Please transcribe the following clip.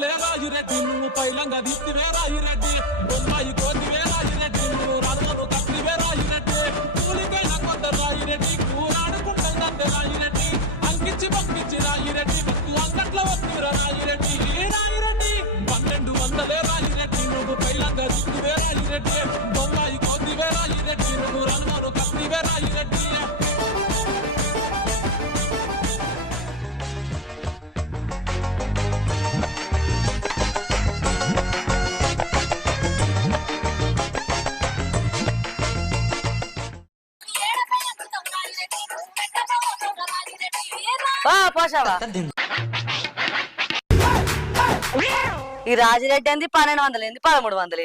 వందలే రాయిరెడ్డి నువ్వు పైలంగా దిత్తివే రాయిరెడ్డి బొమ్మాయి కోతివే రాయిరెడ్డి నువ్వు రథమును కత్తివే రాయిరెడ్డి కూలిపోయిన కొంత రాయిరెడ్డి కూరాడుకుంటుందంతే రాయిరెడ్డి అంకించి పంపించి రాయిరెడ్డి బతుకు అంగట్ల వస్తుర రాయిరెడ్డి రాయిరెడ్డి 1200 రాయిరెడ్డి నువ్వు పైలంగా దిత్తివే రాయిరెడ్డి బొమ్మాయి కోతివే రాయిరెడ్డి నువ్వు రథమును కత్తివే రాయిరెడ్డి పోసావా ఈ రాజిరెడ్డి అంది 1200 1300